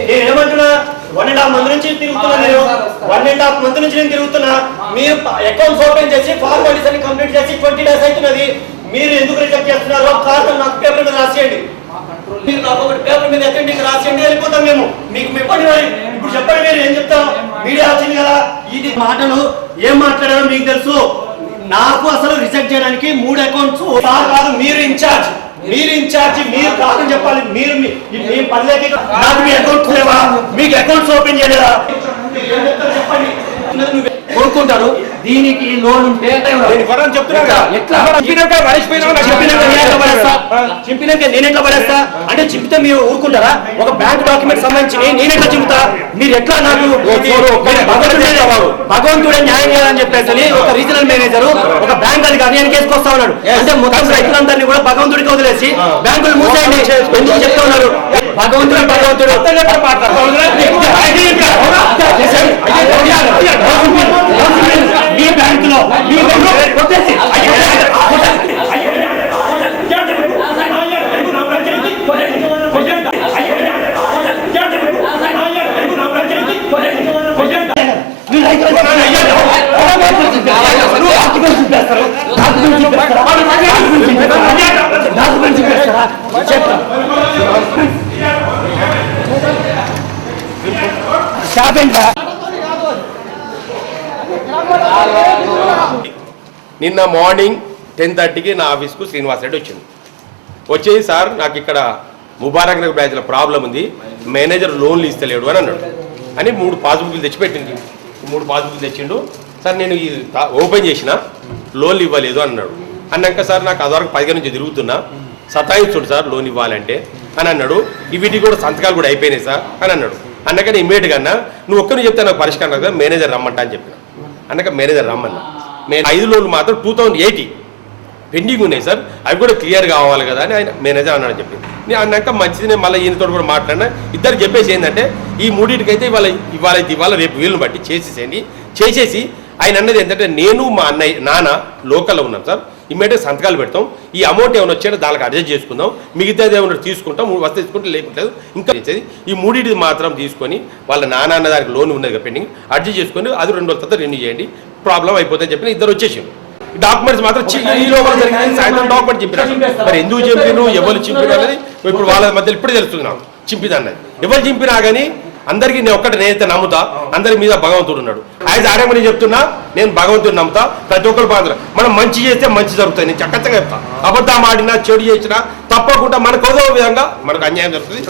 ఏమంటున్నా 1.5 month నుంచి తిరుగుతున్నా నేను 1.5 month నుంచి నేను తిరుగుతున్నా. మీరు అకౌంట్స్ ఓపెన్ చేసి ఫార్మాలిటీస్ అన్ని కంప్లీట్ చేసి 20 days అవుతున్నది. మీరు ఎందుకు రిజెక్ట్ చేస్తున్నారు? కారణం నాకు పేపర్ మీద రాసేయండి. మీరు నాకు ఒకటి పేపర్ మీద అటెండింగ్ రాసేయండి, వెళ్ళిపోతాం మేము. మీకు చెప్పండి, ఇప్పుడు చెప్పండి, మీరు ఏం చెప్తాం? మీడియా వచ్చింది కదా, ఇది మాటలు ఏం మాట్లాడారో మీకు తెలుసు. నాకు అసలు రిజెక్ట్ చేయడానికి 3 అకౌంట్స్ కాదు. మీరు ఇన్ఛార్జ్, మీరు కాదని చెప్పాలి. మీరు మీ పనిలోకి నాకు మీ అకౌంట్స్ లేవా? మీకు అకౌంట్స్ ఓపెన్ చేయలేదా? చెప్పండి. కోరుకుంటారు దీనికి లోన్ ఉంటే చింపినాక నేను ఎట్లా పడేస్తా అంటే చింపితే మీరు ఊరుకుంటారా? ఒక బ్యాంక్ డాక్యుమెంట్ సంబంధించి నేను ఎట్లా చింపుతా? మీరు ఎట్లా నాకు భగవంతుడే న్యాయం చేయాలని చెప్పేసి ఒక రీజనల్ మేనేజర్ ఒక బ్యాంక్ అధికారి నేను కేసుకొస్తా ఉన్నాడు. అంటే మొత్తం రైతులందరినీ కూడా భగవంతుడికి వదిలేసి బ్యాంకులు మూసేయండి ఎందుకు చెప్తా ఉన్నారు? భగవంతుడు మీ బ్యాంకులో నిన్న మార్నింగ్ 10:30కి నా ఆఫీస్కు శ్రీనివాస్ రెడ్డి వచ్చింది. వచ్చేసి సార్ నాకు ఇక్కడ ముబారక్ నగర్ బ్రాంచ్లో ప్రాబ్లం ఉంది, మేనేజర్ లోన్లు ఇస్తలేడు అని అన్నాడు. అని 3 పాస్బుక్లు తెచ్చిపెట్టింది. 3 పాస్బుక్లు తెచ్చిండు. సార్ నేను ఈ ఓపెన్ చేసిన లోన్లు ఇవ్వలేదు అన్నాడు. అన్నాక సార్ నాకు అదివరకు 15 నుంచి తిరుగుతున్నా, సతాయిస్తుడు సార్ లోన్ ఇవ్వాలంటే అని అన్నాడు. వీటికి కూడా సంతకాలు కూడా అయిపోయినాయి సార్ అని అన్నాడు. అన్నకని ఇమ్మీడియట్గా అన్నా నువ్వు ఒక్కరిని చెప్తే నాకు పరిష్కారం కదా, మేనేజర్ రమ్మంటా అని చెప్పిన. అన్నాక మేనేజర్ రమ్మన్నా. 5 లోన్లు మాత్రం 2080 పెండింగ్ ఉన్నాయి సార్, అవి కూడా క్లియర్ కావాలి కదా అని ఆయన మేనేజర్ అన్నాడు చెప్పి. నేను అన్నాక మంచిది, నేను మళ్ళీ ఈయనతో కూడా మాట్లాడినా. ఇద్దరు చెప్పేసి ఏంటంటే ఈ 3కైతే ఇవాళ రేపు వీళ్ళని బట్టి చేసేసి ఆయన అన్నది ఏంటంటే నేను మా నాన్న లోకల్లో ఉన్నాం సార్, ఇమ్మీడియట్ సంతకాలు పెడతాం, ఈ అమౌంట్ ఏమైనా వచ్చేదో దానికి అడ్జస్ట్ చేసుకుందాం, మిగతాది ఏమైనా తీసుకుంటాం, వస్తే తీసుకుంటే లేకుంటే ఇంకా ఇచ్చేది. ఈ 3 మాత్రం తీసుకొని వాళ్ళ నాన్న అన్న దానికి లోన్ ఉన్నది పెండింగ్ అడ్జస్ట్ చేసుకొని అది 2 రోజుల తర్వాత రెన్యూ చేయండి, ప్రాబ్లం అయిపోతుందని చెప్పిన. ఇద్దరు వచ్చేసాం. డాక్యుమెంట్స్ మాత్రం ఈ లోపల జరిగింది. సాయంత్రం డాక్యుమెంట్ చింపినారు. మరి ఎందుకు చింపిను, ఎవరు చింపినా అనేది ఇప్పుడు వాళ్ళ మధ్యలో ఇప్పుడే తెలుస్తుంది నాకు. చింపిదన్నది ఎవరు చింపినా కానీ అందరికీ నేను ఒక్కటి నేనైతే నమ్ముతా, అందరి మీద భగవంతుడు ఉన్నాడు. ఆయన ఆడమని చెప్తున్నా, నేను భగవంతుడు నమ్ముతా. ప్రతి ఒక్కరు బాధ మనం మంచి చేస్తే మంచి జరుగుతుంది. నేను చక్కగా చెప్తా. అబద్ధం ఆడినా చెడు చేసినా తప్పకుండా మనకు ఏదో విధంగా మనకు అన్యాయం జరుగుతుంది.